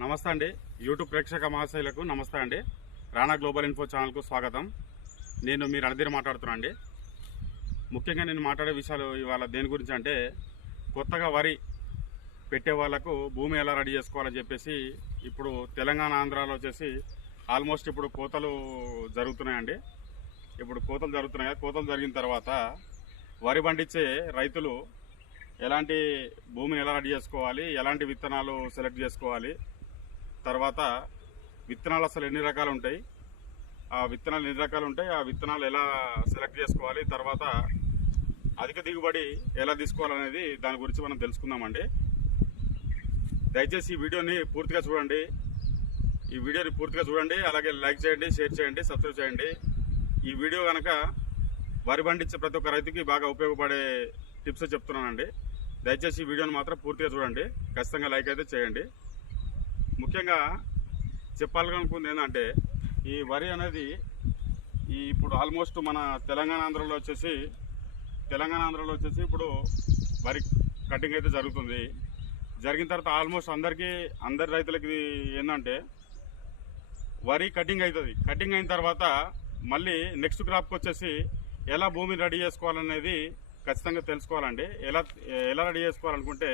నమస్తే అండి. యూట్యూబ్ ప్రేక్షక మహాశైలకు నమస్తే అండి. రాణా గ్లోబల్ ఇన్ఫో ఛానల్కు స్వాగతం. నేను మీ రణధీర్ మాట్లాడుతున్నా అండి. ముఖ్యంగా నేను మాట్లాడే విషయాలు ఇవాళ దేని గురించి అంటే కొత్తగా వరి పెట్టే వాళ్ళకు భూమి ఎలా రెడీ చేసుకోవాలని చెప్పేసి ఇప్పుడు తెలంగాణ ఆంధ్రాలో వచ్చేసి ఆల్మోస్ట్ ఇప్పుడు కోతలు జరుగుతున్నాయండి. ఇప్పుడు కోతలు జరుగుతున్నాయి? కదా, కోతలు జరిగిన తర్వాత వరి పండించే రైతులు ఎలాంటి భూమిని ఎలా రెడీ చేసుకోవాలి? ఎలాంటి విత్తనాలు సెలెక్ట్ చేసుకోవాలి? తర్వాత విత్తనాలు అసలు ఎన్ని రకాలు ఉంటాయి? ఆ విత్తనాలు ఎన్ని రకాలు ఉంటాయి? ఆ విత్తనాలు ఎలా సెలెక్ట్ చేసుకోవాలి? తర్వాత అధిక దిగుబడి ఎలా తీసుకోవాలనేది దాని గురించి మనం తెలుసుకుందామండి. దయచేసి ఈ వీడియోని పూర్తిగా చూడండి. ఈ వీడియోని పూర్తిగా చూడండి. అలాగే లైక్ చేయండి షేర్ చేయండి సబ్స్క్రైబ్ చేయండి. ఈ వీడియో కనుక వరి పండించే ప్రతి ఒక్క రైతుకి బాగా ఉపయోగపడే టిప్స్ చెప్తున్నానండి. దయచేసి ఈ వీడియోని మాత్రం పూర్తిగా చూడండి. ఖచ్చితంగా లైక్ అయితే చేయండి. ముఖ్యంగా చెప్పాలనుకుంది ఏంటంటే ఈ వరి అనేది ఈ ఇప్పుడు ఆల్మోస్ట్ మన తెలంగాణ ఆంధ్రలో వచ్చేసి తెలంగాణ ఆంధ్రలో వచ్చేసి ఇప్పుడు వరి కటింగ్ అయితే జరుగుతుంది. జరిగిన తర్వాత ఆల్మోస్ట్ అందరికీ అందరి రైతులకి ఏంటంటే వరి కటింగ్ అవుతుంది. కటింగ్ అయిన తర్వాత మళ్ళీ నెక్స్ట్ క్రాప్కి వచ్చేసి ఎలా భూమిని రెడీ చేసుకోవాలనేది ఖచ్చితంగా తెలుసుకోవాలండి. ఎలా ఎలా రెడీ చేసుకోవాలనుకుంటే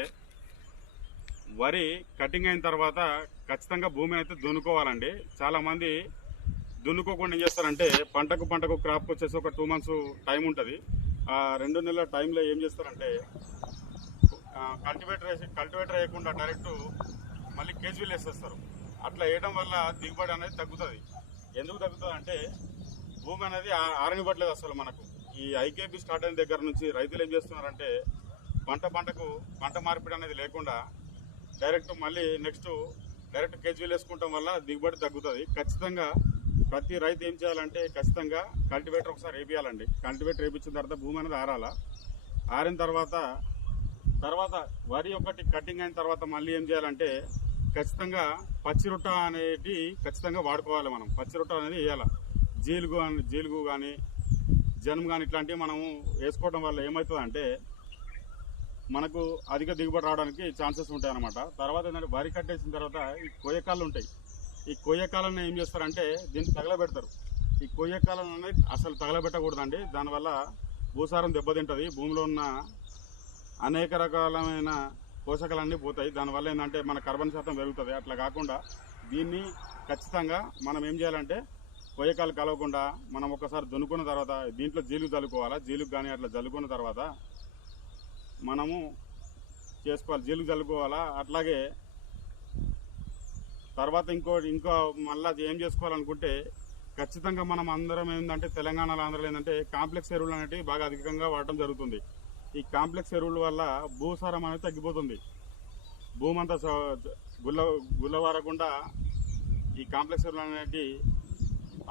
వరి కటింగ్ అయిన తర్వాత ఖచ్చితంగా భూమిని అయితే దున్నుకోవాలండి. చాలా మంది దున్నుకోకుండా ఏం చేస్తారంటే పంటకు పంటకు క్రాప్ వచ్చేసి ఒక టూ మంత్స్ టైం ఉంటుంది. ఆ రెండు నెలల టైంలో ఏం చేస్తారంటే కల్టివేటర్ వేసి కల్టివేటర్ వేయకుండా డైరెక్ట్ మళ్ళీ కేజీలు వేసేస్తారు. అట్లా వేయడం వల్ల దిగుబడి అనేది తగ్గుతుంది. ఎందుకు తగ్గుతుంది అంటే భూమి అనేది ఆరనివ్వట్లేదు అసలు మనకు. ఈ ఐకేపీ స్టార్ట్ అయిన దగ్గర నుంచి రైతులు ఏం చేస్తున్నారంటే పంట పంటకు పంట మార్పిడి అనేది లేకుండా డైరెక్ట్ మళ్ళీ నెక్స్ట్ డైరెక్ట్ కేజీలు వేసుకుంటాం వల్ల దిగుబడి తగ్గుతుంది. ఖచ్చితంగా ప్రతి రైతు ఏం చేయాలంటే ఖచ్చితంగా కల్టివేటర్ ఒకసారి వేపియాలండి. కల్టివేటర్ వేపించిన తర్వాత భూమి అనేది ఆరాల. ఆరిన తర్వాత తర్వాత వరి ఒకటి కటింగ్ అయిన తర్వాత మళ్ళీ ఏం చేయాలంటే ఖచ్చితంగా పచ్చి రొట్ట అనేది ఖచ్చితంగా వాడుకోవాలి మనం. పచ్చి రొట్ట అనేది వేయాలి. జీలుగు అని జీలుగు కానీ జనం కానీ ఇట్లాంటివి మనము వేసుకోవడం వల్ల ఏమవుతుందంటే మనకు అధిక దిగుబడి రావడానికి ఛాన్సెస్ ఉంటాయి అనమాట తర్వాత ఏంటంటే వరి కట్టేసిన తర్వాత ఈ కొయ్యకాళ్ళు ఉంటాయి. ఈ కొయ్యకాలను ఏం చేస్తారంటే దీన్ని తగలబెడతారు. ఈ కొయ్యకాలను అనేది అసలు తగలబెట్టకూడదండి. దానివల్ల భూసారం దెబ్బతింటుంది. భూమిలో ఉన్న అనేక రకాలమైన పోషకాలన్నీ పోతాయి. దానివల్ల ఏంటంటే మన కార్బన్ శాతం పెరుగుతుంది. అట్లా కాకుండా దీన్ని ఖచ్చితంగా మనం ఏం చేయాలంటే కొయ్యకాలు కలవకుండా మనం ఒకసారి దున్నుకున్న తర్వాత దీంట్లో జీలుగు చల్లుకోవాలా జీలుగు కానీ అట్లా చల్లుకున్న తర్వాత మనము చేసుకోవాలి జీలుగు చల్లుకోవాలా అట్లాగే తర్వాత ఇంకో ఇంకో మళ్ళా ఏం చేసుకోవాలనుకుంటే ఖచ్చితంగా మనం అందరం ఏంటంటే తెలంగాణలో ఆంధ్రలో ఏంటంటే కాంప్లెక్స్ ఎరువులు అనేటివి బాగా అధికంగా వాడటం జరుగుతుంది. ఈ కాంప్లెక్స్ ఎరువుల వల్ల భూసారం అనేది తగ్గిపోతుంది. భూమి అంతా గుల్ల గుల్లవారకుండా ఈ కాంప్లెక్స్ ఎరువులు అనేటివి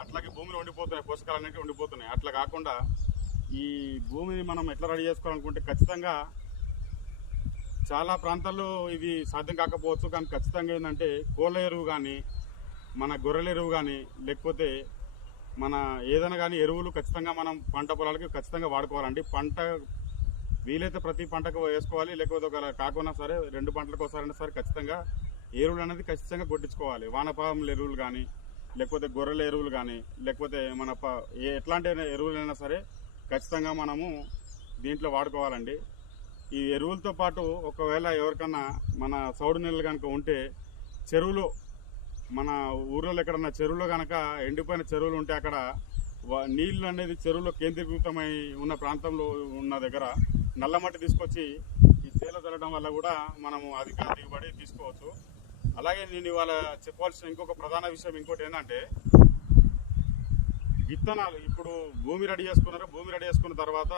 అట్లాగే భూమిలో ఉండిపోతున్నాయి పోషకాలు అనేవి ఉండిపోతున్నాయి. అట్లా కాకుండా ఈ భూమిని మనం ఎట్లా రెడీ చేసుకోవాలనుకుంటే ఖచ్చితంగా చాలా ప్రాంతాల్లో ఇది సాధ్యం కాకపోవచ్చు కానీ ఖచ్చితంగా ఏంటంటే కోళ్ళ ఎరువు కానీ మన గొర్రెల ఎరువు కానీ లేకపోతే మన ఏదైనా కానీ ఎరువులు ఖచ్చితంగా మనం పంట పొలాలకి ఖచ్చితంగా వాడుకోవాలండి. పంట వీలైతే ప్రతి పంటకు వేసుకోవాలి లేకపోతే ఒక కాకుండా సరే రెండు పంటలకు ఒకసారైనా సరే ఖచ్చితంగా ఎరువులు అనేది ఖచ్చితంగా కొట్టించుకోవాలి. వానపాముల ఎరువులు కానీ లేకపోతే గొర్రెల ఎరువులు కానీ లేకపోతే మన ప ఏ ఎట్లాంటి ఎరువులైనా సరే ఖచ్చితంగా మనము దీంట్లో వాడుకోవాలండి. ఈ ఎరువులతో పాటు ఒకవేళ ఎవరికన్నా మన సౌడు నీళ్ళు కనుక ఉంటే చెరువులో మన ఊర్లో ఎక్కడన్నా చెరువులో కనుక ఎండిపోయిన చెరువులు ఉంటే అక్కడ నీళ్ళు అనేది చెరువులో కేంద్రీకృతమై ఉన్న ప్రాంతంలో ఉన్న దగ్గర నల్ల మట్టి తీసుకొచ్చి ఈ చేలో చల్లడం వల్ల కూడా మనము అధిక దిగుబడి తీసుకోవచ్చు. అలాగే నేను ఇవాళ చెప్పాల్సిన ఇంకొక ప్రధాన విషయం ఇంకోటి ఏంటంటే విత్తనాలు ఇప్పుడు భూమి రెడీ చేసుకున్నారు. భూమి రెడీ చేసుకున్న తర్వాత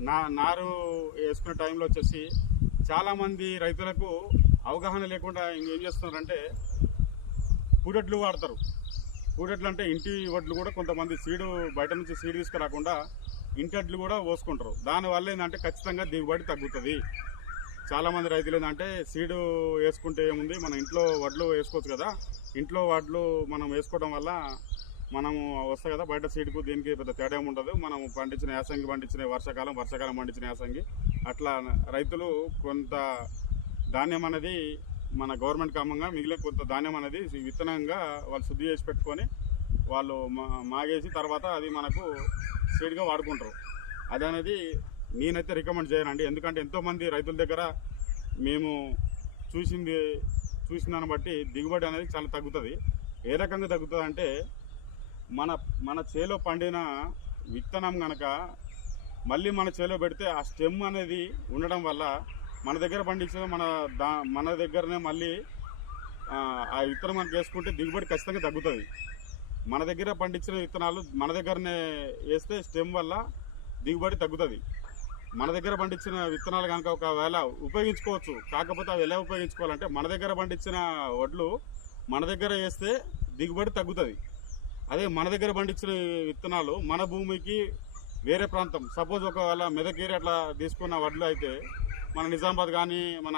నా నారు వేసుకునే టైంలో వచ్చేసి చాలా మంది రైతులకు అవగాహన లేకుండా ఇంకేం చేస్తున్నారంటే పూడెట్లు వాడతారు. పూడెట్లు అంటే ఇంటి వడ్లు కూడా కొంతమంది సీడు బయట నుంచి సీడు తీసుకురాకుండా ఇంటి వడ్లు కూడా పోసుకుంటారు. దానివల్ల ఏంటంటే ఖచ్చితంగా దిగుబడి తగ్గుతుంది. చాలామంది రైతులు ఏంటంటే సీడు వేసుకుంటే ఏముంది? మన ఇంట్లో వడ్లు వేసుకోవచ్చు కదా. ఇంట్లో వడ్లు మనం వేసుకోవడం వల్ల మనము వస్తాయి కదా బయట సీడ్కు దీనికి పెద్ద తేడా ఉండదు. మనం పండించిన యాసంగి పండించిన వర్షాకాలం వర్షాకాలం పండించిన యాసంగి. అట్లా రైతులు కొంత ధాన్యం అనేది మన గవర్నమెంట్ కామంగా మిగిలిన కొంత ధాన్యం అనేది విత్తనంగా వాళ్ళు శుద్ధి చేసి పెట్టుకొని వాళ్ళు మా- మాగేసి తర్వాత అది మనకు సీడ్గా వాడుకుంటారు. అది అనేది నేనైతే రికమెండ్ చేయనండి. ఎందుకంటే ఎంతోమంది రైతుల దగ్గర మేము చూసింది చూసిన దాన్ని బట్టి దిగుబడి అనేది చాలా తగ్గుతుంది. ఏ రకంగా తగ్గుతుంది అంటే మన మన చేలో పండిన విత్తనం గనక మళ్ళీ మన చేలో పెడితే ఆ స్టెమ్ అనేది ఉండడం వల్ల మన దగ్గర పండించిన మన దా మన దగ్గరనే మళ్ళీ ఆ, ఆ విత్తనం మనకి వేసుకుంటే దిగుబడి ఖచ్చితంగా తగ్గుతుంది. మన దగ్గర పండించిన విత్తనాలు మన దగ్గరనే వేస్తే స్టెమ్ వల్ల దిగుబడి తగ్గుతుంది. మన దగ్గర పండించిన విత్తనాలు కనుక ఒకవేళ ఉపయోగించుకోవచ్చు కాకపోతే అవి ఎలా ఉపయోగించుకోవాలంటే మన దగ్గర పండించిన వడ్లు మన దగ్గర వేస్తే దిగుబడి తగ్గుతుంది. అదే మన దగ్గర పండించిన విత్తనాలు మన భూమికి వేరే ప్రాంతం. సపోజ్ ఒకవేళ మెదకేరి అట్లా తీసుకున్న వడ్లు అయితే మన నిజామాబాద్ కానీ మన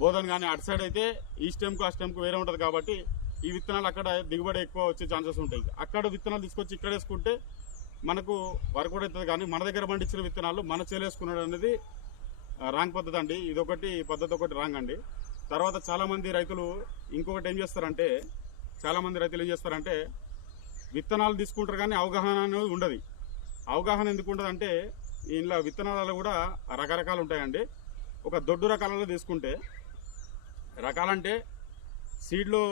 బోధన్ కానీ అటు సైడ్ అయితే ఈ స్టెమ్కు ఆ స్టెమ్కు వేరే ఉంటుంది కాబట్టి ఈ విత్తనాలు అక్కడ దిగుబడి ఎక్కువ వచ్చే ఛాన్సెస్ ఉంటాయి. అక్కడ విత్తనాలు తీసుకొచ్చి ఇక్కడ వేసుకుంటే మనకు వరకు కూడా అవుతుంది కానీ మన దగ్గర పండించిన విత్తనాలు మన చేలేసుకున్నాడు అనేది రాంగ్ పద్ధతి అండి. ఇదొకటి పద్ధతి ఒకటి రాంగ్ అండి. తర్వాత చాలామంది రైతులు ఇంకొకటి ఏం చేస్తారంటే చాలామంది రైతులు ఏం చేస్తారంటే విత్తనాలు తీసుకుంటారు కానీ అవగాహన అనేది ఉండదు. అవగాహన ఎందుకు ఉండదంటే ఇందులో విత్తనాలలో కూడా రకరకాలు ఉంటాయండి. ఒక దొడ్డు రకాలలో తీసుకుంటే రకాలంటే సీడ్లో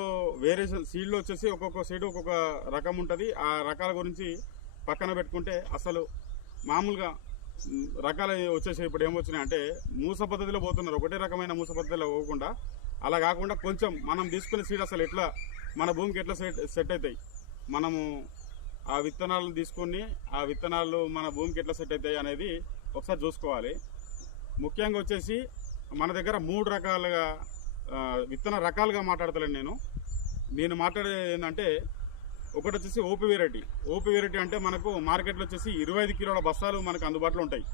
వేరే సీడ్లో వచ్చేసి ఒక్కొక్క సీడ్ ఒక్కొక్క రకం ఉంటుంది. ఆ రకాల గురించి పక్కన పెట్టుకుంటే అసలు మామూలుగా రకాలు వచ్చేసి ఇప్పుడు ఏమొచ్చినాయి అంటే మూస పద్ధతిలో పోతున్నారు. ఒకటే రకమైన మూస పద్ధతిలో పోకుండా అలా కాకుండా కొంచెం మనం తీసుకునే సీడ్ అసలు ఎట్లా మన భూమికి ఎట్లా సెట్ సెట్ అవుతాయి? మనము ఆ విత్తనాలను తీసుకొని ఆ విత్తనాలు మన భూమికి ఎట్లా సెట్ అవుతాయి అనేది ఒకసారి చూసుకోవాలి. ముఖ్యంగా వచ్చేసి మన దగ్గర మూడు రకాలుగా విత్తన రకాలుగా మాట్లాడతలేను నేను. నేను మాట్లాడేది ఏంటంటే ఒకటి వచ్చేసి ఓపి వెరైటీ. ఓపి వెరైటీ అంటే మనకు మార్కెట్లో వచ్చేసి ఇరవై ఐదు కిలోల బస్తాలు మనకు అందుబాటులో ఉంటాయి.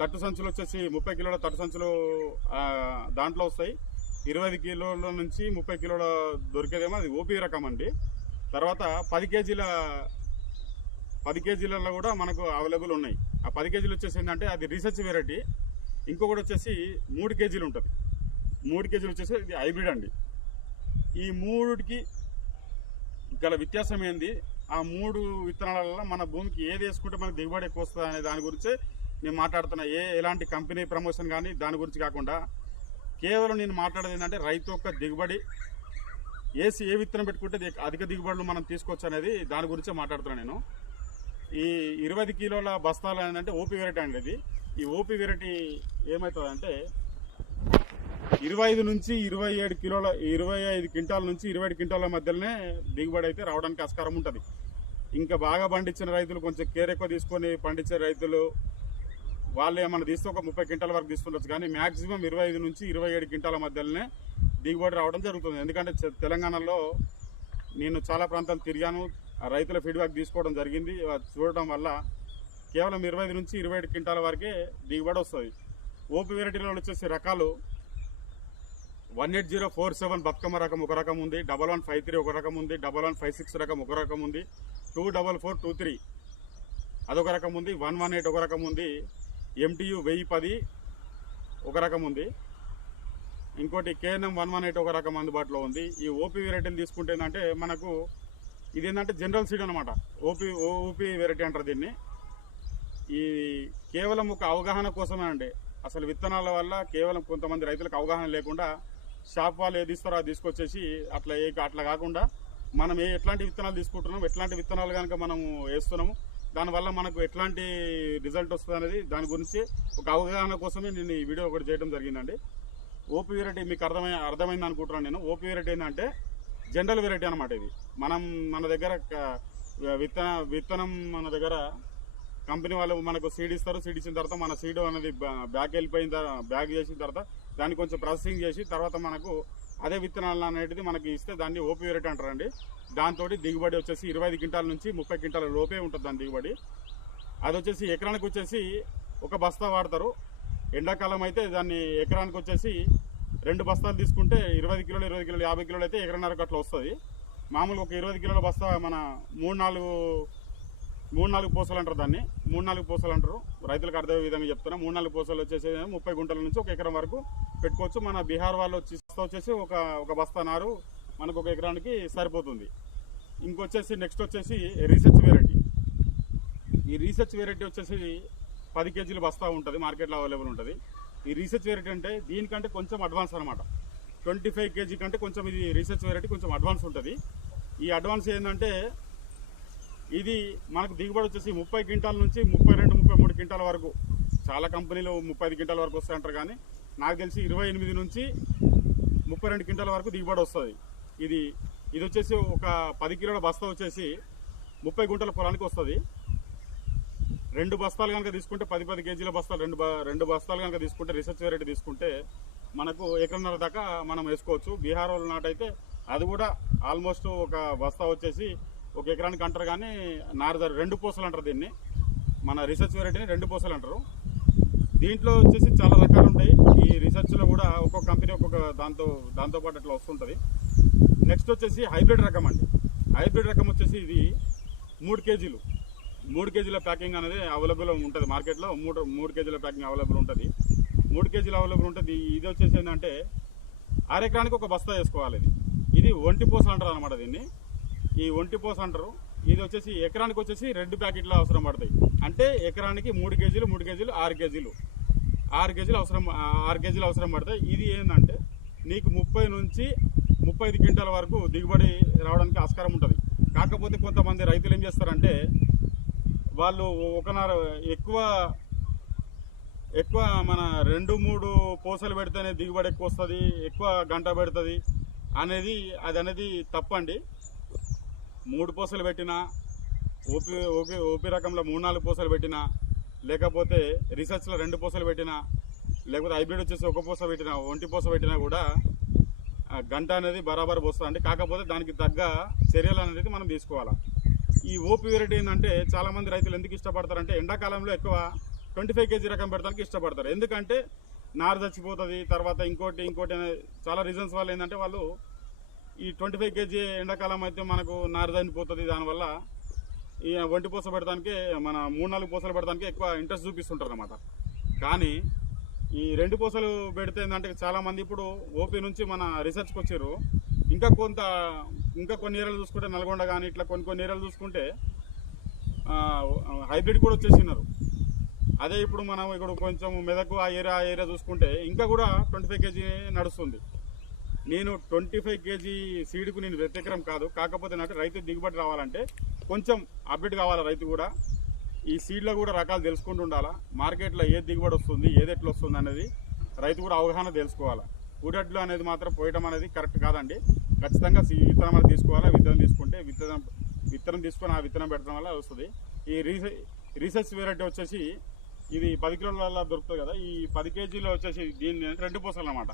తట్టు సంచులు వచ్చేసి ముప్పై కిలోల తట్టు సంచులు దాంట్లో వస్తాయి. ఇరవై ఐదు కిలోల నుంచి ముప్పై కిలోల దొరికేదేమో అది ఓపీ రకం అండి. తర్వాత పది కేజీల పది కేజీలలో కూడా మనకు అవైలబుల్ ఉన్నాయి. ఆ పది కేజీలు వచ్చేసి ఏంటంటే అది రీసెర్చ్ వెరైటీ. ఇంకొకటి వచ్చేసి మూడు కేజీలు ఉంటుంది. మూడు కేజీలు వచ్చేసి ఇది హైబ్రిడ్ అండి. ఈ మూడుకి గల వ్యత్యాసం ఏంది? ఆ మూడు విత్తనాలలో మన భూమికి ఏది వేసుకుంటే మనకు దిగుబడి ఎక్కువ వస్తుంది అనే దాని గురించి నేను మాట్లాడుతున్నా. ఏ ఎలాంటి కంపెనీ ప్రమోషన్ కానీ దాని గురించి కాకుండా కేవలం నేను మాట్లాడేది ఏంటంటే రైతు యొక్క దిగుబడి ఏసీ ఏ విత్తనం పెట్టుకుంటే అధిక దిగుబడులు మనం తీసుకోవచ్చు అనేది దాని గురించే మాట్లాడుతున్నాను నేను. ఈ ఇరవై కిలోల బస్తాలు ఏంటంటే ఓపీ వెరైటీ అండి ఇది. ఈ ఓపీ వెరైటీ ఏమవుతుందంటే ఇరవై ఐదు నుంచి ఇరవై ఏడు కిలోల ఇరవై ఐదు క్వింటాల నుంచి ఇరవై ఏడు క్వింటాల మధ్యలోనే దిగుబడి అయితే రావడానికి ఆస్కారం ఉంటుంది. ఇంకా బాగా పండించిన రైతులు కొంచెం కేర్ ఎక్కువ తీసుకొని పండించే రైతులు వాళ్ళు ఏమైనా తీస్తే ఒక ముప్పై క్వింటాల వరకు తీసుకుండొచ్చు కానీ మాక్సిమం ఇరవై ఐదు నుంచి ఇరవై ఏడు క్వింటాల మధ్యలోనే దిగుబడి రావడం జరుగుతుంది. ఎందుకంటే తెలంగాణలో నేను చాలా ప్రాంతాలు తిరిగాను. ఆ రైతుల ఫీడ్బ్యాక్ తీసుకోవడం జరిగింది. చూడటం వల్ల కేవలం ఇరవై ఐదు నుంచి ఇరవై ఐదు క్వింటాల వరకే దిగుబడి వస్తుంది. ఓపీ వెరైటీలో వచ్చేసి రకాలు one eight zero four seven Bathukamma రకం ఒక రకం ఉంది. డబల్ వన్ ఫైవ్ త్రీ ఒక రకం ఉంది. డబల్ వన్ ఫైవ్ సిక్స్ రకం ఒక రకం ఉంది. Two double four two three అదొక రకం ఉంది. వన్ వన్ ఎయిట్ ఒక రకం ఉంది. ఎంటీయు వెయ్యి పది ఒక రకం ఉంది. ఇంకోటి కేఎన్ఎం వన్ వన్ ఎయిట్ ఒక రకం అందుబాటులో ఉంది. ఈ ఓపీ వెరైటీని తీసుకుంటే ఏంటంటే మనకు ఇది ఏంటంటే జనరల్ సీడ్ అనమాట ఓపీ ఓపీ వెరైటీ అంటారు దీన్ని. ఈ కేవలం ఒక అవగాహన కోసమే అండి. అసలు విత్తనాల వల్ల కేవలం కొంతమంది రైతులకు అవగాహన లేకుండా షాప్ వాళ్ళు ఏది ఇస్తారో అది తీసుకొచ్చేసి అట్లా ఏ అట్లా కాకుండా మనం ఏ ఎట్లాంటి విత్తనాలు తీసుకుంటున్నాం ఎట్లాంటి విత్తనాలు కనుక మనం వేస్తున్నాము దానివల్ల మనకు ఎట్లాంటి రిజల్ట్ వస్తుంది అనేది దాని గురించి ఒక అవగాహన కోసమే నేను ఈ వీడియో ఒకటి చేయడం జరిగిందండి. ఓపీ వెరైటీ మీకు అర్థమై అర్థమైంది అనుకుంటున్నాను నేను. ఓపీ వెరైటీ ఏంటంటే జనరల్ వెరైటీ అనమాట ఇది. మనం మన దగ్గర విత్తన విత్తనం మన దగ్గర కంపెనీ వాళ్ళు మనకు సీడ్ ఇస్తారు. సీడ్ ఇచ్చిన తర్వాత మన సీడ్ అనేది బ్యాగ్ వెళ్ళిపోయిన తర్వాత బ్యాగ్ చేసిన తర్వాత దాన్ని కొంచెం ప్రాసెసింగ్ చేసి తర్వాత మనకు అదే విత్తనాలు అనేటిది మనకి ఇస్తే దాన్ని ఓపీ వెరైటీ అంటారండి. దాంతో దిగుబడి వచ్చేసి ఇరవై ఐదు క్వింటాల నుంచి ముప్పై క్వింటాల లోపే ఉంటుంది దాని దిగుబడి. అది వచ్చేసి ఎకరానికి వచ్చేసి ఒక బస్తా వాడతారు. ఎండాకాలం అయితే దాన్ని ఎకరానికి వచ్చేసి రెండు బస్తాలు తీసుకుంటే ఇరవై కిలోలు ఇరవై కిలోలు యాభై కిలోలు అయితే ఎకరన్నరకు అట్లా వస్తుంది. మామూలుగా ఒక ఇరవై కిలోల బస్తా మన మూడు నాలుగు మూడు నాలుగు పూసలు అంటారు దాన్ని. మూడు నాలుగు పూసలు అంటారు. రైతులకు అర్థమయ్యే విధంగా చెప్తున్నా. మూడు నాలుగు పూసలు వచ్చేసి ముప్పై గుంటల నుంచి ఒక ఎకరం వరకు పెట్టుకోవచ్చు. మన బీహార్ వాళ్ళు వచ్చి వచ్చేసి ఒక ఒక బస్తా నారు మనకు ఒక ఎకరానికి సరిపోతుంది. ఇంకొచ్చేసి నెక్స్ట్ వచ్చేసి రీసెర్చ్ వెరైటీ ఈ రీసెర్చ్ వెరైటీ వచ్చేసి పది కేజీలు బస్తా ఉంటుంది మార్కెట్లో అవైలబుల్ ఉంటుంది. ఈ రీసెర్చ్ వెరైటీ అంటే దీనికంటే కొంచెం అడ్వాన్స్ అనమాట ట్వంటీ ఫైవ్ కేజీ కంటే కొంచెం ఇది రీసెర్చ్ వెరైటీ కొంచెం అడ్వాన్స్ ఉంటుంది. ఈ అడ్వాన్స్ ఏంటంటే ఇది మనకు దిగుబడి వచ్చేసి ముప్పై క్వింటాల నుంచి ముప్పై రెండు ముప్పై మూడు క్వింటాల వరకు. చాలా కంపెనీలు ముప్పై ఐదు క్వింటాల వరకు వస్తాయంటారు కానీ నాకు తెలిసి ఇరవై ఎనిమిది నుంచి ముప్పై రెండు క్వింటాల వరకు దిగుబడి వస్తుంది. ఇది ఇది వచ్చేసి ఒక పది కిలోల బస్తా వచ్చేసి ముప్పై గుంటల పొలానికి వస్తుంది. రెండు బస్తాలు కనుక తీసుకుంటే పది పది కేజీల బస్తాలు రెండు రెండు బస్తాలు కనుక తీసుకుంటే రీసెర్చ్ వెరైటీ తీసుకుంటే మనకు ఎకరన్నర దాకా మనం వేసుకోవచ్చు. బీహార్ వాళ్ళ నాటైతే అది కూడా ఆల్మోస్ట్ ఒక బస్తా వచ్చేసి ఒక ఎకరానికి అంటారు కానీ నారదారు రెండు పూసలు అంటారు దీన్ని. మన రీసెర్చ్ వెరైటీని రెండు పూసలు అంటారు. దీంట్లో వచ్చేసి చాలా రకాలు ఉంటాయి. ఈ రీసెర్చ్లో కూడా ఒక్కొక్క కంపెనీ ఒక్కొక్క దాంతో దాంతోపాటు అట్లా వస్తుంటుంది. నెక్స్ట్ వచ్చేసి హైబ్రిడ్ రకం అండి. హైబ్రిడ్ రకం వచ్చేసి ఇది మూడు కేజీలు. మూడు కేజీల ప్యాకింగ్ అనేది అవైలబుల్ ఉంటుంది మార్కెట్లో. మూడు మూడు కేజీల ప్యాకింగ్ అవైలబుల్ ఉంటుంది. మూడు కేజీలు అవైలబుల్ ఉంటుంది. ఇది వచ్చేసి ఏంటంటే అరెకరానికి ఒక బస్తా వేసుకోవాలి ఇది. ఇది ఒంటి పూస అంటారు అనమాట దీన్ని. ఈ ఒంటి పూస అంటారు. ఇది వచ్చేసి ఎకరానికి వచ్చేసి రెండు ప్యాకెట్లు అవసరం పడతాయి. అంటే ఎకరానికి మూడు కేజీలు మూడు కేజీలు ఆరు కేజీలు. ఆరు కేజీలు అవసరం ఆరు కేజీలు అవసరం పడతాయి. ఇది ఏంటంటే నీకు ముప్పై నుంచి ముప్పై ఐదు క్వింటాల వరకు దిగుబడి రావడానికి ఆస్కారం ఉంటుంది. కాకపోతే కొంతమంది రైతులు ఏం చేస్తారంటే వాళ్ళు ఒకనర ఎక్కువ ఎక్కువ మన రెండు మూడు పూసలు పెడితేనే దిగుబడి ఎక్కువ వస్తుంది ఎక్కువ గంట పెడుతుంది అనేది అది అనేది తప్పండి. మూడు పూసలు పెట్టినా ఓపి ఓపి ఓపి రకంలో మూడు నాలుగు పూసలు పెట్టినా లేకపోతే రీసెర్చ్లో రెండు పూసలు పెట్టినా లేకపోతే హైబ్రిడ్ వచ్చేసి ఒక పూస పెట్టినా ఒంటి పూస పెట్టినా కూడా గంట అనేది బరాబర్ పోస్తుంది కాకపోతే దానికి తగ్గ చర్యలు అనేది మనం తీసుకోవాలి. ఈ ఓపి వెరైటీ ఏంటంటే చాలా మంది రైతులు ఎందుకు ఇష్టపడతారంటే ఎండాకాలంలో ఎక్కువ ట్వంటీ ఫైవ్ కేజీ రకం పెడతానికి ఇష్టపడతారు. ఎందుకంటే నారు చచ్చిపోతుంది తర్వాత ఇంకోటి ఇంకోటి చాలా రీజన్స్ వల్ల ఏంటంటే వాళ్ళు ఈ ట్వంటీ ఫైవ్ కేజీ ఎండాకాలం అయితే మనకు నారు చనిపోతుంది. దానివల్ల ఈ ఒంటి పూస పెడతానికి మన మూడు నాలుగు పూసలు పెడతానికి ఎక్కువ ఇంట్రెస్ట్ చూపిస్తుంటారు అనమాట కానీ ఈ రెండు పూసలు పెడితే ఏంటంటే చాలామంది ఇప్పుడు ఓపీ నుంచి మన రీసెర్చ్కి వచ్చారు ఇంకా కొంత ఇంకా కొన్ని ఏరియాలు చూసుకుంటే నల్గొండ కానీ ఇట్లా కొన్ని కొన్ని ఏరియాలు చూసుకుంటే హైబ్రిడ్ కూడా వచ్చేసినారు. అదే ఇప్పుడు మనం ఇక్కడ కొంచెం మెదకు ఆ ఏరియా ఆ ఏరియా చూసుకుంటే ఇంకా కూడా ట్వంటీ ఫైవ్ కేజీ నడుస్తుంది. నేను ట్వంటీ ఫైవ్ కేజీ సీడ్కు నేను వ్యతిరేకరం కాదు కాకపోతే నాకు రైతు దిగుబడి రావాలంటే కొంచెం అప్డేట్ కావాలి రైతు కూడా. ఈ సీడ్లో కూడా రకాలు తెలుసుకుంటూ ఉండాలా మార్కెట్లో ఏది దిగుబడి వస్తుంది ఏది ఎట్లా వస్తుంది అనేది రైతు కూడా అవగాహన తెలుసుకోవాలా. ఊడట్లు అనేది మాత్రం పోయటం అనేది కరెక్ట్ కాదండి. ఖచ్చితంగా విత్తనం అనేది తీసుకోవాలా? విత్తనం తీసుకుంటే విత్తనం విత్తనం తీసుకొని ఆ విత్తనం పెట్టడం వల్ల వస్తుంది. ఈ రీసె రీసెర్చ్ వెరైటీ వచ్చేసి ఇది పది కిలోల దొరుకుతుంది కదా? ఈ పది కేజీలో వచ్చేసి దీన్ని రెండు పూసలు అన్నమాట.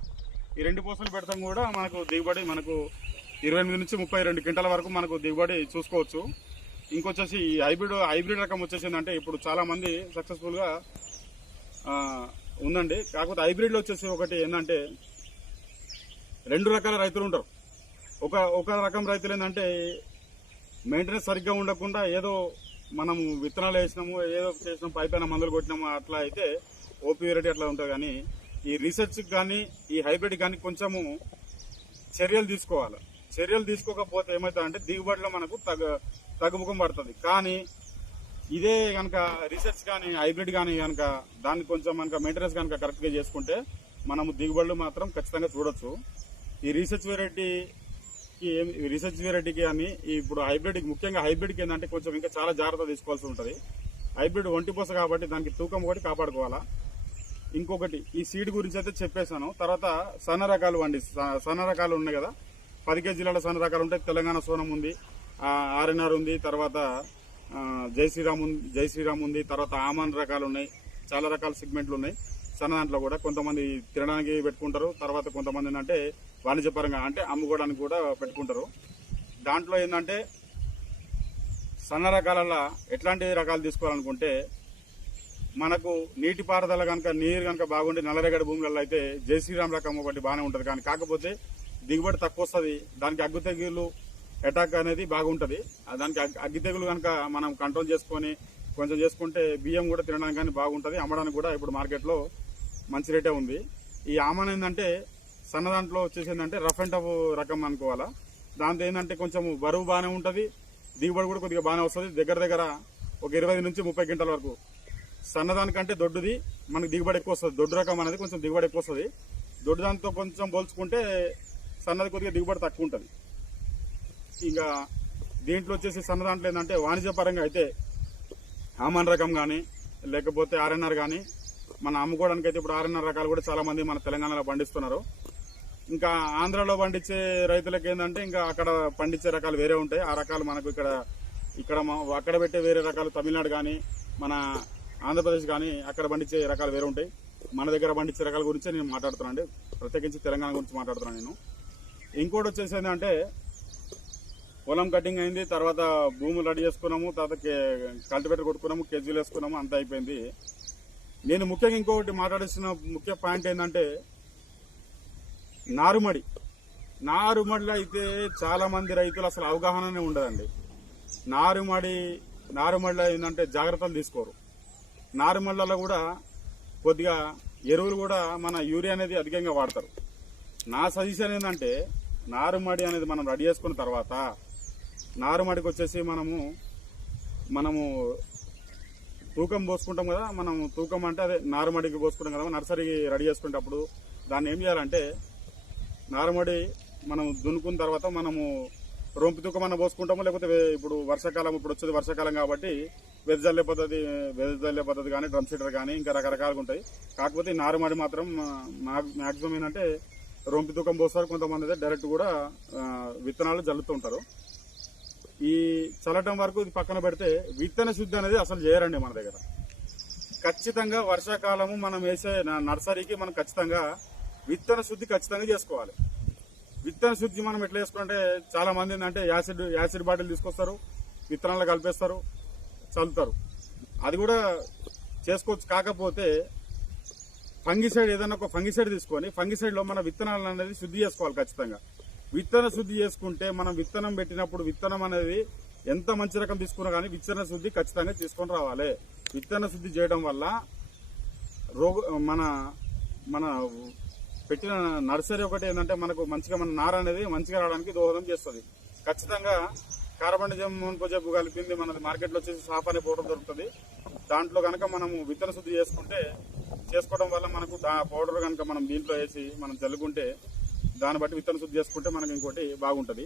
ఈ రెండు పూసలు పెడతాం కూడా మనకు దిగుబడి మనకు ఇరవై ఎనిమిది నుంచి ముప్పై రెండు క్వింటాల వరకు మనకు దిగుబడి చూసుకోవచ్చు. ఇంకొచ్చేసి ఈ హైబ్రిడ్ హైబ్రిడ్ రకం వచ్చేసిందంటే ఇప్పుడు చాలామంది సక్సెస్ఫుల్గా ఉందండి. కాకపోతే హైబ్రిడ్లో వచ్చేసి ఒకటి ఏంటంటే రెండు రకాల రైతులు ఉంటారు. ఒక ఒక రకం రైతులు ఏంటంటే మెయింటెనెన్స్ సరిగ్గా ఉండకుండా ఏదో మనము విత్తనాలు వేసినాము ఏదో చేసినాము పైపైన మందులు కొట్టినాము అట్లా అయితే ఓపీ అట్లా ఉంటుంది కానీ ఈ రీసెర్చ్ కానీ ఈ హైబ్రిడ్ కానీ కొంచెము చర్యలు తీసుకోవాలి. చర్యలు తీసుకోకపోతే ఏమవుతుందంటే దిగుబడిలో మనకు తగ్గ తగ్గుముఖం పడుతుంది. కానీ ఇదే కనుక రీసెర్చ్ కానీ హైబ్రిడ్ కానీ కనుక దాన్ని కొంచెం కనుక మెయింటెనెన్స్ కనుక కరెక్ట్గా చేసుకుంటే మనము దిగుబడులు మాత్రం ఖచ్చితంగా చూడొచ్చు. ఈ రీసెర్చ్ వెరైటీకి ఏం రీసెర్చ్ వెరైటీకి అని ఇప్పుడు హైబ్రిడ్కి ముఖ్యంగా హైబ్రిడ్కి ఏంటంటే కొంచెం ఇంకా చాలా జాగ్రత్త తీసుకోవాల్సి ఉంటుంది. హైబ్రిడ్ ఒంటి పూస కాబట్టి దానికి తూకం ఒకటి కాపాడుకోవాలా? ఇంకొకటి ఈ సీడ్ గురించి అయితే చెప్పేశాను. తర్వాత సన్న రకాలు వండి స- సన్న రకాలు ఉన్నాయి కదా? పది కేజీల సన్న రకాలు ఉంటాయి. తెలంగాణ సోనం ఉంది ఆర్ఎన్ఆర్ ఉంది తర్వాత జై శ్రీరామ్ ఉంది జై శ్రీరామ్ ఉంది తర్వాత ఆమాన్ రకాలు ఉన్నాయి. చాలా రకాల సెగ్మెంట్లు ఉన్నాయి. సన్న దాంట్లో కూడా కొంతమంది తినడానికి పెట్టుకుంటారు. తర్వాత కొంతమంది ఏంటంటే వాణిజ్యపరంగా అంటే అమ్ముకోవడానికి కూడా పెట్టుకుంటారు. దాంట్లో ఏంటంటే సన్న రకాలలో ఎట్లాంటి రకాలు తీసుకోవాలనుకుంటే మనకు నీటిపారుదల కనుక నీరు కనుక బాగుండి నల్లరేగడి భూములలో అయితే జై శ్రీరామ్ రకం ఒకటి బాగానే ఉంటుంది. కానీ కాకపోతే దిగుబడి తక్కువ వస్తుంది దానికి అగ్గు తెగులు అటాక్ అనేది బాగుంటుంది. ఆ దానికి అగ్గి తెగులు కనుక మనం కంట్రోల్ చేసుకొని కొంచెం చేసుకుంటే బియ్యం కూడా తినడానికి కానీ బాగుంటుంది. అమ్మడానికి కూడా ఇప్పుడు మార్కెట్లో మంచి రేటే ఉంది. ఈ ఆమన్ ఏంటంటే సన్న దాంట్లో వచ్చేసి ఏంటంటే రఫ్ అండ్ టఫ్ రకం అనుకోవాలా. దాంతో ఏంటంటే కొంచెం బరువు బాగానే ఉంటుంది. దిగుబడి కూడా కొద్దిగా బాగానే వస్తుంది. దగ్గర దగ్గర ఒక ఇరవై నుంచి ముప్పై గంటల వరకు. సన్నదానికంటే దొడ్డుది మనకి దిగుబడి ఎక్కువ వస్తుంది. దొడ్డు రకం అనేది కొంచెం దిగుబడి ఎక్కువ వస్తుంది. దొడ్డు దాంతో కొంచెం పోల్చుకుంటే సన్నది కొద్దిగా దిగుబడి తక్కువ ఉంటుంది. ఇంకా దీంట్లో వచ్చేసి సన్న దాంట్లో ఏంటంటే వాణిజ్యపరంగా అయితే ఆమన్ రకం కానీ లేకపోతే ఆర్ఎన్ఆర్ కానీ మన అమ్ముకోవడానికి అయితే ఇప్పుడు ఆర్ఎన్ఆర్ రకాలు కూడా చాలామంది మన తెలంగాణలో పండిస్తున్నారు. ఇంకా ఆంధ్రాలో పండించే రైతులకు ఏంటంటే ఇంకా అక్కడ పండించే రకాలు వేరే ఉంటాయి. ఆ రకాలు మనకు ఇక్కడ ఇక్కడ మా- అక్కడ పెట్టే వేరే రకాలు తమిళనాడు కానీ మన ఆంధ్రప్రదేశ్ కానీ అక్కడ పండించే రకాలు వేరే ఉంటాయి. మన దగ్గర పండించే రకాల గురించి నేను మాట్లాడుతున్నాను అండి ప్రత్యేకించి తెలంగాణ గురించి మాట్లాడుతున్నాను నేను. ఇంకోటి వచ్చేసి ఏంటంటే పొలం కటింగ్ అయింది తర్వాత భూములు రెడీ చేసుకున్నాము తర్వాత కల్టివేటర్ కొట్టుకున్నాము కేజీలు వేసుకున్నాము అంత అయిపోయింది. నేను ముఖ్యంగా ఇంకొకటి మాట్లాడేసిన ముఖ్య పాయింట్ ఏంటంటే నారుమడి. నారుమడిలో అయితే చాలామంది రైతులు అసలు అవగాహననే ఉండదండి. నారుమడి నారుమడిలో ఏంటంటే జాగ్రత్తలు తీసుకోరు. నారుమడిలలో కూడా కొద్దిగా ఎరువులు కూడా మన యూరియా అనేది అధికంగా వాడతారు. నా సజెషన్ ఏంటంటే నారుమడి అనేది మనం రెడీ చేసుకున్న తర్వాత నారుమడికి వచ్చేసి మనము మనము తూకం పోసుకుంటాం కదా మనం తూకం అంటే అదే నారుమడికి పోసుకుంటాం కదా నర్సరీ రెడీ చేసుకునేటప్పుడు దాన్ని ఏం చేయాలంటే నారుమడి మనం దున్నుకున్న తర్వాత మనము రొంపి తూకం మనం పోసుకుంటాము లేకపోతే ఇప్పుడు వర్షాకాలం ఇప్పుడు వచ్చేది వర్షాకాలం కాబట్టి వెదజల్లే పద్ధతి వెదజల్లే పద్ధతి కానీ డ్రమ్ సీటర్ కానీ ఇంకా రకరకాలుగా ఉంటాయి. కాకపోతే ఈ నారుమడి మాత్రం మ్యాక్సిమం ఏంటంటే రొంపి తూకం పోస్తారు. కొంతమంది అయితే డైరెక్ట్ కూడా విత్తనాలు జల్లుతుంటారు ఈ చల్లటం వరకు ఇది పక్కన పెడితే విత్తన శుద్ధి అనేది అసలు చేయరండి మన దగ్గర. ఖచ్చితంగా వర్షాకాలము మనం వేసే నర్సరీకి మనం ఖచ్చితంగా విత్తన శుద్ధి ఖచ్చితంగా చేసుకోవాలి. విత్తన శుద్ధి మనం ఎట్లా చేసుకుంటే చాలా మంది ఏంటంటే యాసిడ్ యాసిడ్ బాటిల్ తీసుకొస్తారు విత్తనాలు కలిపేస్తారు చల్లుతారు. అది కూడా చేసుకోవచ్చు. కాకపోతే ఫంగిసైడ్ ఏదైనా ఒక ఫంగిసైడ్ తీసుకొని ఫంగిసైడ్లో మన విత్తనాలు అనేది శుద్ధి చేసుకోవాలి ఖచ్చితంగా. విత్తన శుద్ధి చేసుకుంటే మనం విత్తనం పెట్టినప్పుడు విత్తనం అనేది ఎంత మంచి రకం తీసుకున్నా కానీ విత్తన శుద్ధి ఖచ్చితంగా తీసుకొని రావాలి. విత్తన శుద్ధి చేయడం వల్ల రోగ మన మన పెట్టిన నర్సరీ ఒకటి ఏంటంటే మనకు మంచిగా మన నార అనేది మంచిగా రావడానికి దోహదం చేస్తుంది. ఖచ్చితంగా కార్బన్ జబ్బు కలిపింది మనది మార్కెట్లో వచ్చేసి సాఫ్ అనే పౌడర్ దొరుకుతుంది. దాంట్లో కనుక మనము విత్తన శుద్ధి చేసుకుంటే చేసుకోవడం వల్ల మనకు దా పౌడర్ కనుక మనం దీంట్లో వేసి మనం చల్లుకుంటే దాన్ని బట్టి విత్తన శుద్ధి చేసుకుంటే మనకు ఇంకోటి బాగుంటుంది.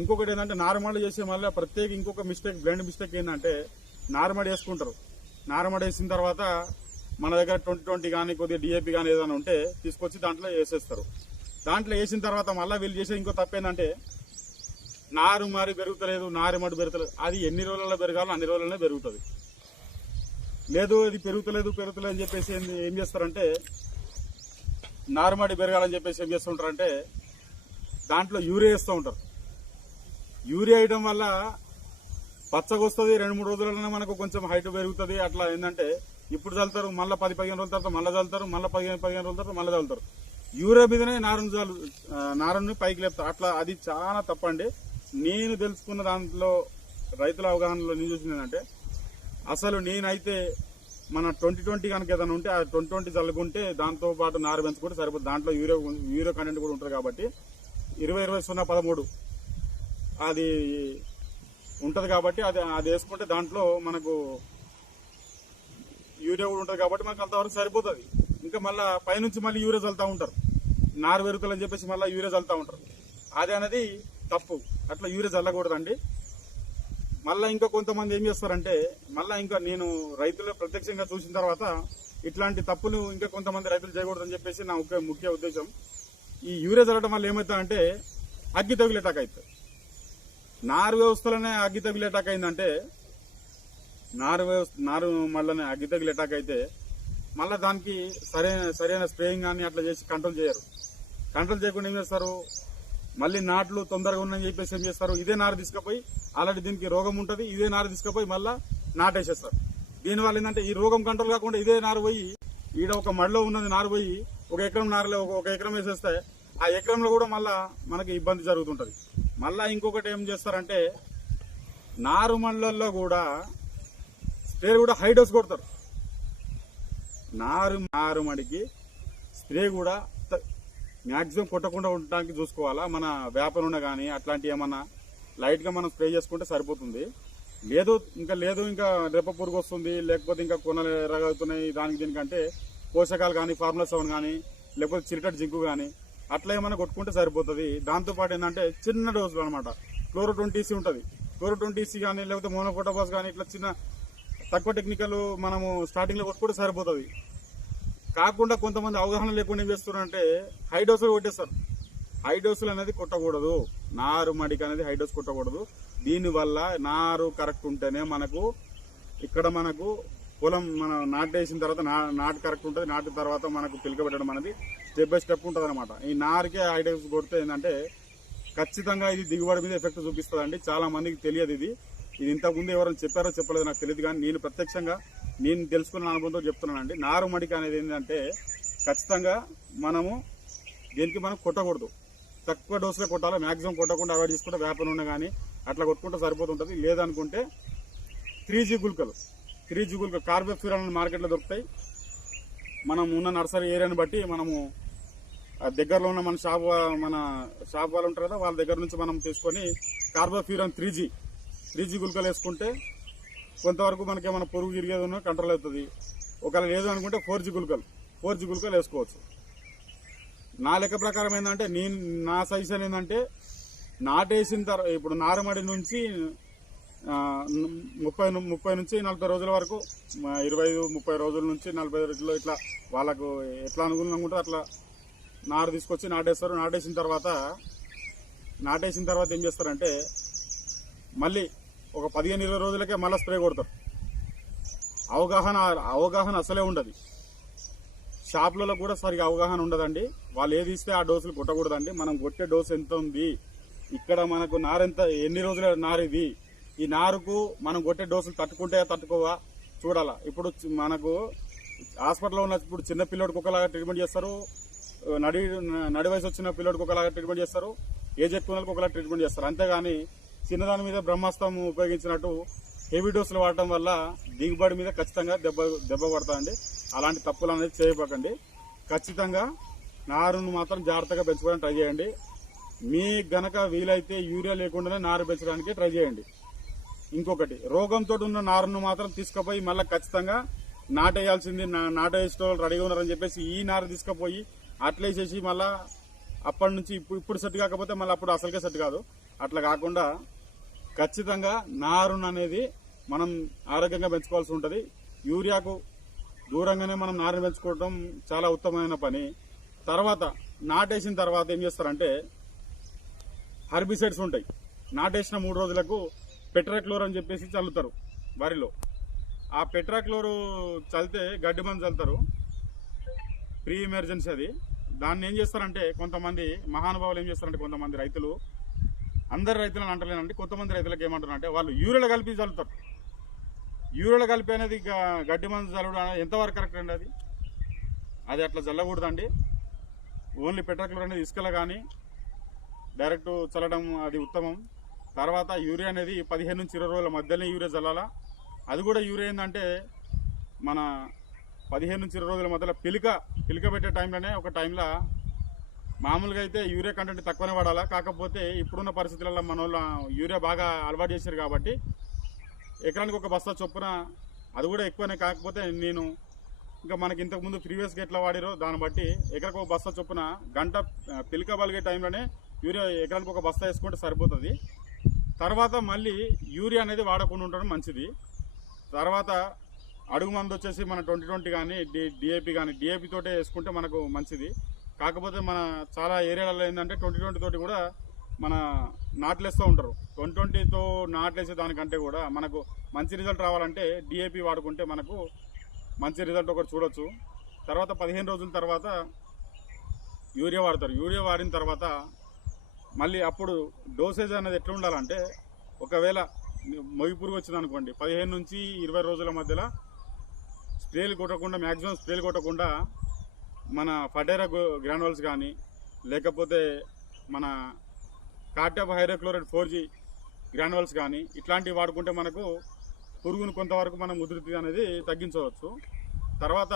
ఇంకొకటి ఏంటంటే నార్మల్ చేసే మళ్ళీ ప్రత్యేక ఇంకొక మిస్టేక్ బ్లైండ్ మిస్టేక్ ఏంటంటే నార్మల్ వేసుకుంటారు. నార్మల్ వేసిన తర్వాత మన దగ్గర ట్వంటీ ట్వంటీ కానీ కొద్దిగా డిఏపి కానీ ఏదైనా ఉంటే తీసుకొచ్చి దాంట్లో వేసేస్తారు. దాంట్లో వేసిన తర్వాత మళ్ళీ వీళ్ళు చేసే ఇంకో తప్పేందంటే నారు మారి పెరుగుతలేదు నారు మడి పెరుగుతలేదు. అది ఎన్ని రోజులలో పెరగాలో అన్ని రోజులనే పెరుగుతుంది. లేదు ఇది పెరుగుతలేదు పెరుగుతలేదు అని చెప్పేసి ఏం- ఏం చేస్తారంటే నారుమడి పెరగాలని చెప్పేసి ఏం చేస్తుంటారంటే దాంట్లో యూరియా వేస్తూ ఉంటారు. యూరియా వేయడం వల్ల పచ్చగా వస్తుంది రెండు మూడు రోజులలోనే మనకు కొంచెం హైట్ పెరుగుతుంది. అట్లా ఏంటంటే ఇప్పుడు చల్లుతారు మళ్ళీ పది పదిహేను రోజుల తర్వాత మళ్ళీ చల్లుతారు మళ్ళీ పదిహేను పదిహేను రోజుల తర్వాత మళ్ళీ చల్లుతారు. యూరియా మీదనే నారుని చల్లు ఆ, పైకి లేపుతారు. అట్లా అది చాలా తప్పండి. నేను తెలుసుకున్న దాంట్లో రైతుల అవగాహనలో నేను చూసింది ఏంటంటే అసలు నేనైతే మన ట్వంటీ ట్వంటీ కనుక ఏదైనా ఉంటే ఆ ట్వంటీ ట్వంటీ చల్లుకుంటే దాంతో పాటు నారు పెంచుకుంటే సరిపోతుంది. దాంట్లో యూరియా యూరియా కంటెంట్ కూడా ఉంటుంది కాబట్టి ఇరవై ఇరవై సున్నా పదమూడు అది ఉంటుంది కాబట్టి అది అది వేసుకుంటే దాంట్లో మనకు యూరియా కూడా ఉంటుంది కాబట్టి మనకు అంతవరకు సరిపోతుంది. ఇంకా మళ్ళీ పైనుంచి మళ్ళీ యూరియా చల్లుతూ ఉంటారు. నారు పెరుగుతుందని చెప్పేసి మళ్ళీ యూరియా చల్లుతూ ఉంటారు. అది అనేది తప్పు. అట్లా యూరియా చల్లకూడదండి. మళ్ళీ ఇంకా కొంతమంది ఏం చేస్తారంటే మళ్ళీ ఇంకా నేను రైతులు ప్రత్యక్షంగా చూసిన తర్వాత ఇట్లాంటి తప్పులు ఇంకా కొంతమంది రైతులు చేయకూడదని చెప్పేసి నా ముఖ్య ముఖ్య ఉద్దేశం. ఈ యూరియా చల్లడం వల్ల ఏమవుతుందంటే అగ్గి తగిలేటాక్ అవుతుంది నారు వ్యవస్థలోనే అగ్గి తగిలేటాక్ అయిందంటే నారు నారు మళ్ళీ అగ్గి తగిలేటాక్ అయితే మళ్ళీ దానికి సరైన సరైన స్ప్రేయింగ్ కానీ అట్లా చేసి కంట్రోల్ చేయరు. కంట్రోల్ చేయకుండా ఏం చేస్తారు? మళ్ళీ నాట్లు తొందరగా ఉన్నాయని చెప్పేసి ఏం చేస్తారు? ఇదే నారు తీసుకుపోయి ఆల్రెడీ దీనికి రోగం ఉంటుంది ఇదే నారు తీసుకుపోయి మళ్ళీ నాటేసేస్తారు. దీనివల్ల ఏంటంటే ఈ రోగం కంట్రోల్ కాకుండా ఇదే నారు పోయి ఈడ ఒక మడిలో ఉన్నది నారు పోయి ఒక ఎకరం నారులో ఒక- ఎకరం వేసేస్తే ఆ ఎకరంలో కూడా మళ్ళా మనకి ఇబ్బంది జరుగుతుంటుంది. మళ్ళా ఇంకొకటి ఏం చేస్తారంటే నారు మండలలో కూడా స్ప్రే కూడా హై డోస్ కొడతారు. నారు నారు మడికి స్ప్రే కూడా మ్యాక్సిమం కొట్టకుండా ఉండడానికి చూసుకోవాలా? మన వేపనున్న కానీ అట్లాంటివి ఏమన్నా లైట్గా మనం స్ప్రే చేసుకుంటే సరిపోతుంది. లేదు ఇంకా లేదు ఇంకా రెప్ప పురుగు వస్తుంది లేకపోతే ఇంకా కొనలు ఎర్రగవుతున్నాయి దానికి దీనికంటే పోషకాలు కానీ ఫార్ములా సెవెన్ కానీ లేకపోతే చిరికట్ జింకు కానీ అట్లా ఏమైనా కొట్టుకుంటే సరిపోతుంది. దాంతోపాటు ఏంటంటే చిన్న డోసులు అనమాట క్లోరో ట్వంటీసీ ఉంటుంది. క్లోరో ట్వంటీసీ కానీ లేకపోతే మోనోకోటోబాస్ కానీ ఇట్లా చిన్న తక్కువ టెక్నికల్ మనము స్టార్టింగ్లో కొట్టుకుంటే సరిపోతుంది. కాకుండా కొంతమంది అవగాహన లేకుండా ఏం చేస్తున్నారంటే హై డోసులు కొట్టేస్తారు. హై డోసులు అనేది కొట్టకూడదు. నారు మడికి అనేది హై డోస్ కొట్టకూడదు. దీనివల్ల నారు కరెక్ట్ ఉంటేనే మనకు ఇక్కడ మనకు పొలం మనం వేసిన తర్వాత నా నాటు కరెక్ట్ ఉంటుంది. నాటిన తర్వాత మనకు పిలక పెట్టడం అనేది స్టెప్ బై స్టెప్ ఉంటుంది అనమాట ఈ నారుకే హై డోస్ కొడితే ఏంటంటే ఖచ్చితంగా ఇది దిగుబడి మీద ఎఫెక్ట్ చూపిస్తుంది చాలా మందికి తెలియదు ఇది. ఇది ఇంతకుముందు ఎవరైనా చెప్పారో చెప్పలేదు నాకు తెలియదు కానీ నేను ప్రత్యక్షంగా నేను తెలుసుకున్న అనుభవంతో చెప్తున్నానండి. నారు మడిక అనేది ఏంటంటే ఖచ్చితంగా మనము దీనికి మనం కొట్టకూడదు. తక్కువ డోసులో కొట్టాలి మ్యాక్సిమం కొట్టకుండా అవాయిడ్ చేసుకుంటే వేప నూనె కానీ అట్లా కొట్టుకుంటే సరిపోతుంటుంది లేదనుకుంటే త్రీ జీ గుల్కలు. త్రీ జీ గుల్కలు కార్బోఫ్యూరాన్ మార్కెట్లో దొరుకుతాయి. మనం ఉన్న నర్సరీ ఏరియాని బట్టి మనము దగ్గరలో ఉన్న మన షాప్ మన షాప్ వాళ్ళు ఉంటారు కదా వాళ్ళ దగ్గర నుంచి మనం తీసుకొని కార్బోఫ్యూరాన్ త్రీ జీ త్రీ గుల్కలు వేసుకుంటే కొంతవరకు మనకి ఏమైనా పొరుగు తిరిగేది ఉన్నా కంట్రోల్ అవుతుంది. ఒకవేళ లేదు అనుకుంటే ఫోర్ జీ గుల్కలు. ఫోర్ జీ గుల్కలు వేసుకోవచ్చు. నా లెక్క ప్రకారం ఏంటంటే నేను నా సజెషన్ ఏంటంటే నాటేసిన తర్వాత ఇప్పుడు నారమడి నుంచి ముప్పై ముప్పై నుంచి నలభై రోజుల వరకు ఇరవై ఐదు ముప్పై రోజుల నుంచి నలభై రోజుల్లో ఇట్లా వాళ్ళకు ఎట్లా అనుగుణంగా ఉంటుందో అట్లా నారు తీసుకొచ్చి నాటేస్తారు. నాటేసిన తర్వాత నాటేసిన తర్వాత ఏం చేస్తారంటే మళ్ళీ ఒక పదిహేను ఇరవై రోజులకే మళ్ళీ స్ప్రే కొడతారు. అవగాహన అవగాహన అసలే ఉండదు. షాపులలో కూడా సరిగా అవగాహన ఉండదండి. వాళ్ళు ఏది ఇస్తే ఆ డోసులు కొట్టకూడదండి. మనం కొట్టే డోసు ఎంత ఉంది? ఇక్కడ మనకు నారెంత ఎన్ని రోజుల నారు ఇది? ఈ నారుకు మనం కొట్టే డోసులు తట్టుకుంటే తట్టుకోవా? చూడాలా. ఇప్పుడు మనకు హాస్పిటల్లో ఉన్న ఇప్పుడు చిన్న పిల్లోడికి ఒకలాగా ట్రీట్మెంట్ చేస్తారు. నడి నడి వయసు వచ్చిన పిల్లోడికి ఒకలాగా ట్రీట్మెంట్ చేస్తారు. ఏజ్ ఎక్కువ వాళ్ళకి ఒకలాగా ట్రీట్మెంట్ చేస్తారు. అంతేగాని చిన్నదాని మీద బ్రహ్మాస్త్రం ఉపయోగించినట్టు హెవీ డోసులు వాడటం వల్ల దిగుబడి మీద ఖచ్చితంగా దెబ్బ దెబ్బ పడుతుందండి అలాంటి తప్పులు అనేది చేయబోకండి. ఖచ్చితంగా నారును మాత్రం జాగ్రత్తగా పెంచుకోవడానికి ట్రై చేయండి. మీ గనక వీలైతే యూరియా లేకుండానే నారు పెంచడానికి ట్రై చేయండి. ఇంకొకటి రోగంతో ఉన్న నారును మాత్రం తీసుకుపోయి మళ్ళీ ఖచ్చితంగా నాటేయాల్సింది నా- నాటేసిన రెడీగా ఉన్నారని చెప్పేసి ఈ నారు తీసుకుపోయి అట్లేసేసి మళ్ళీ అప్పటి నుంచి ఇప్పుడు ఇప్పుడు సెట్ కాకపోతే మళ్ళీ అప్పుడు అసలుకే సెట్ కాదు. అట్లా కాకుండా ఖచ్చితంగా నారును అనేది మనం ఆరోగ్యంగా పెంచుకోవాల్సి ఉంటుంది. యూరియాకు దూరంగానే మనం నారుని పెంచుకోవడం చాలా ఉత్తమమైన పని. తర్వాత నాటేసిన తర్వాత ఏం చేస్తారంటే హర్బిసైడ్స్ ఉంటాయి. నాటేసిన మూడు రోజులకు పెట్రాక్లోర్ అని చెప్పేసి చల్లుతారు వరిలో. ఆ పెట్రాక్లోరు చల్లితే గడ్డి మందు చల్లుతారు. ప్రీ ఎమర్జెన్సీ అది. దాన్ని ఏం చేస్తారంటే కొంతమంది మహానుభావులు ఏం చేస్తారంటే కొంతమంది రైతులు అందరు రైతులను అంటలేనండి కొంతమంది రైతులకు ఏమంటారు అంటే వాళ్ళు యూరియలు కలిపి చల్లుతారు. యూరియలు కలిపి అనేది గడ్డి మందు చల్లడం ఎంతవరకు కరెక్ట్ అండి అది? అది అట్లా చల్లకూడదండి. ఓన్లీ పెట్రాక్లోర్ అనేది ఇసుకలో కానీ డైరెక్ట్ చల్లడం అది ఉత్తమం. తర్వాత యూరియా అనేది పదిహేను నుంచి ఇరవై రోజుల మధ్యలోనే యూరియా చల్లాలా? అది కూడా యూరియా ఏంటంటే మన పదిహేను నుంచి ఇరవై రోజుల మధ్యలో పిలిక పిలిక పెట్టే టైంలోనే ఒక టైంలో మామూలుగా అయితే యూరియా కంటెంట్ తక్కువనే వాడాలా? కాకపోతే ఇప్పుడున్న పరిస్థితులలో మన యూరియా బాగా అలవాటు చేశారు కాబట్టి ఎకరానికి ఒక బస్తా చొప్పున అది కూడా ఎక్కువనే. కాకపోతే నేను ఇంకా మనకి ఇంతకుముందు ప్రీవియస్గా ఎట్లా వాడిరో దాన్ని బట్టి ఎకరకు ఒక బస్తా చొప్పున గంట ఆ, బలిగే టైంలోనే యూరియా ఎకరానికి ఒక బస్తా వేసుకుంటే సరిపోతుంది. తర్వాత మళ్ళీ యూరియా అనేది వాడకుండా ఉండడం మంచిది. తర్వాత అడుగు మందు వచ్చేసి మన ట్వంటీ ట్వంటీ కానీ డి డిఏపి కానీ డిఏపి తోటే వేసుకుంటే మనకు మంచిది. కాకపోతే మన చాలా ఏరియాలలో ఏంటంటే ట్వంటీ ట్వంటీ తోటి కూడా మన నాట్లేస్తూ ఉంటారు. ట్వంటీ ట్వంటీతో నాట్లేసే దానికంటే కూడా మనకు మంచి రిజల్ట్ రావాలంటే డిఏపి వాడుకుంటే మనకు మంచి రిజల్ట్ ఒకటి చూడొచ్చు. తర్వాత పదిహేను రోజుల తర్వాత యూరియా వాడతారు. యూరియా వాడిన తర్వాత మళ్ళీ అప్పుడు డోసేజ్ అనేది ఎట్లా ఉండాలంటే ఒకవేళ మొగి పురుగు వచ్చింది అనుకోండి పదిహేను నుంచి ఇరవై రోజుల మధ్యలో స్ప్రేలు కొట్టకుండా మ్యాక్సిమం స్ప్రేలు కొట్టకుండా మన ఫటేరా గ్రానువల్స్ కానీ లేకపోతే మన cartap hydrochloride four G granules కానీ ఇట్లాంటివి వాడుకుంటే మనకు పురుగును కొంతవరకు మనం ఉధృతి అనేది తగ్గించవచ్చు. తర్వాత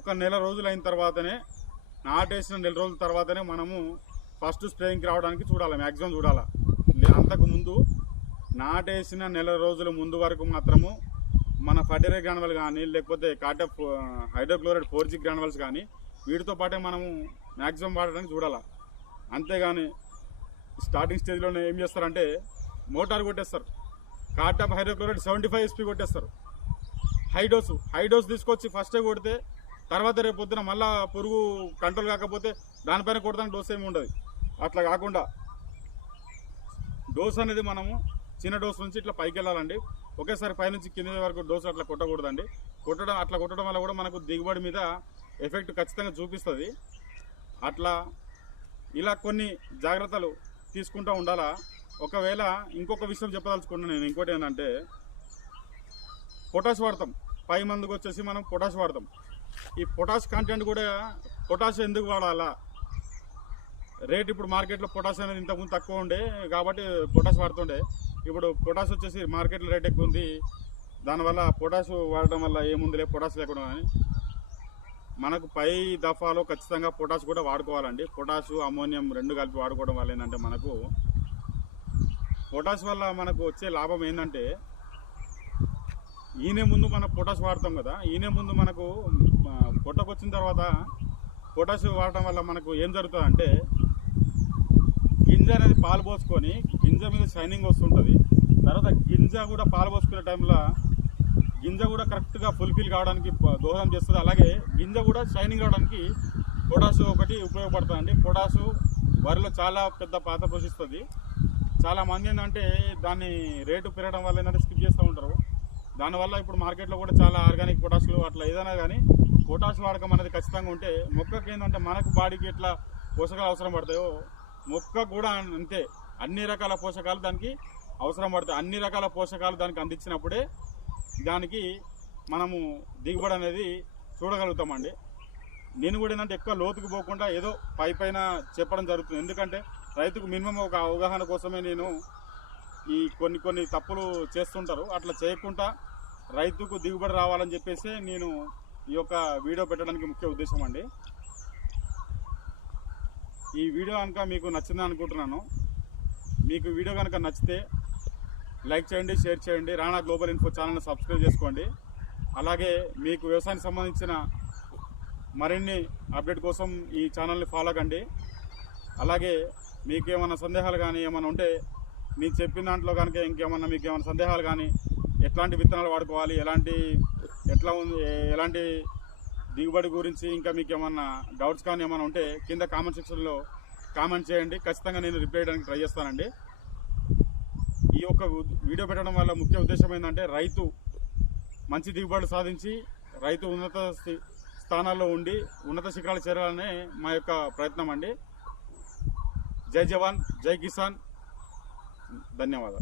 ఒక నెల రోజులు అయిన తర్వాతనే నాటేసిన నెల రోజుల తర్వాతనే మనము ఫస్ట్ స్ప్రేయింగ్కి రావడానికి చూడాలి మ్యాక్సిమం చూడాలి. అంతకు ముందు నాటేసిన నెల రోజుల ముందు వరకు మాత్రము మన ఫర్టిలై గ్రానువల్ కానీ లేకపోతే cartap hydrochloride four G granules కానీ వీటితో పాటే మనము మ్యాక్సిమం వాడడానికి చూడాలి. అంతేగాని స్టార్టింగ్ స్టేజ్లోనే ఏం చేస్తారంటే మోటార్ కొట్టేస్తారు. Cartap hydrochloride seventy five SP కొట్టేస్తారు. హై డోసు హై డోస్ తీసుకొచ్చి ఫస్టే కొడితే తర్వాత రేపు పొద్దున మళ్ళా పురుగు కంట్రోల్ కాకపోతే దానిపైన కొడతానికి డోస్ ఏమి ఉండదు. అట్లా కాకుండా డోస్ అనేది మనము చిన్న డోస్ నుంచి ఇట్లా పైకి వెళ్ళాలండి. ఒకేసారి పైనుంచి కింద వరకు డోస్ అట్లా కొట్టకూడదండి. కొట్టడం అట్లా కొట్టడం వల్ల కూడా మనకు దిగుబడి మీద ఎఫెక్ట్ ఖచ్చితంగా చూపిస్తుంది. అట్లా ఇలా కొన్ని జాగ్రత్తలు తీసుకుంటూ ఉండాలా? ఒకవేళ ఇంకొక విషయం చెప్పదలుచుకున్నాను నేను ఇంకోటి ఏంటంటే పొటాష్ వాడతాం. పై మందుకు వచ్చేసి మనం పొటాష్ వాడతాం. ఈ పొటాష్ కంటెంట్ కూడా పొటాష్ ఎందుకు వాడాలా? రేట్ ఇప్పుడు మార్కెట్లో పొటాష్ అనేది ఇంతకుముందు తక్కువ ఉండే కాబట్టి పొటాష్ వాడుతుండే. ఇప్పుడు పొటాష్ వచ్చేసి మార్కెట్లో రేట్ ఎక్కువ ఉంది. దానివల్ల పొటాష్ వాడడం వల్ల ఏముందిలే పొటాష్ లేకుండా కానీ మనకు పై దఫాలో ఖచ్చితంగా పొటాష్ కూడా వాడుకోవాలండి. పొటాష్ అమోనియం రెండు కలిపి వాడుకోవడం వల్ల ఏంటంటే మనకు పొటాష్ వల్ల మనకు వచ్చే లాభం ఏంటంటే ఈయనే ముందు మనం పొటాష్ వాడతాం కదా ఈయనే ముందు మనకు ఆ, పొట్టకు వచ్చిన తర్వాత పొటాష్ వాడటం వల్ల మనకు ఏం జరుగుతుంది అంటే గింజ అనేది పాలు పోసుకొని గింజ మీద షైనింగ్ వస్తుంటుంది. తర్వాత గింజ కూడా పాలు పోసుకునే టైంలో గింజ కూడా కరెక్ట్గా ఫుల్ఫిల్ కావడానికి దోహదం చేస్తుంది. అలాగే గింజ కూడా షైనింగ్ రావడానికి పొటాసు ఒకటి ఉపయోగపడుతుందండి. పొటాసు వరిలో చాలా పెద్ద పాత్ర పోషిస్తుంది. చాలా మంది ఏంటంటే దాన్ని రేటు పెరగడం వల్ల ఏంటంటే స్కిప్ చేస్తూ ఉంటారు. దానివల్ల ఇప్పుడు మార్కెట్లో కూడా చాలా ఆర్గానిక్ పొటాసులు అట్లా ఏదైనా కానీ పొటాష్ వాడకం అనేది ఖచ్చితంగా ఉంటే మొక్కకి ఏంటంటే మనకు బాడీకి ఎట్లా పోషకాలు అవసరం పడతాయో మొక్క కూడా అంతే. అన్ని రకాల పోషకాలు దానికి అవసరం పడతాయి. అన్ని రకాల పోషకాలు దానికి అందించినప్పుడే దానికి మనము దిగుబడి అనేది చూడగలుగుతామండి. నేను కూడా ఏంటంటే ఎక్కువ లోతుకు పోకుండా ఏదో పై పైన చెప్పడం జరుగుతుంది. ఎందుకంటే రైతుకు మినిమం ఒక అవగాహన కోసమే నేను ఈ కొన్ని కొన్ని తప్పులు చేస్తుంటారు. అట్లా చేయకుండా రైతుకు దిగుబడి రావాలని చెప్పేసి నేను ఈ యొక్క వీడియో పెట్టడానికి ముఖ్య ఉద్దేశం అండి ఈ వీడియో కనుక మీకు నచ్చిందని అనుకుంటున్నాను. మీకు వీడియో కనుక నచ్చితే లైక్ చేయండి షేర్ చేయండి. రాణా గ్లోబల్ ఇన్ఫో ఛానల్ని సబ్స్క్రైబ్ చేసుకోండి. అలాగే మీకు వ్యవసాయానికి సంబంధించిన మరిన్ని అప్డేట్ కోసం ఈ ఛానల్ని ఫాలో కండి. అలాగే మీకు ఏమైనా సందేహాలు కానీ ఏమైనా ఉంటే నేను చెప్పిన దాంట్లో కనుక ఇంకేమన్నా మీకు ఏమైనా సందేహాలు కానీ ఎట్లాంటి విత్తనాలు వాడుకోవాలి ఎలాంటి ఎట్లా ఉంది ఎలాంటి దిగుబడి గురించి ఇంకా మీకు ఏమన్నా డౌట్స్ కానీ ఏమైనా ఉంటే కింద కామెంట్ సెక్షన్లో కామెంట్ చేయండి. ఖచ్చితంగా నేను రిప్లై చేయడానికి ట్రై చేస్తానండి. యొక్క వీడియో పెట్టడం వల్ల ముఖ్య ఉద్దేశం ఏంటంటే రైతు మంచి దిగుబడులు సాధించి రైతు ఉన్నత స్థి- స్థానాల్లో ఉండి ఉన్నత శిఖరాలు చేరాలనే మా యొక్క ప్రయత్నం అండి. జై జవాన్ జై కిసాన్. ధన్యవాదాలు.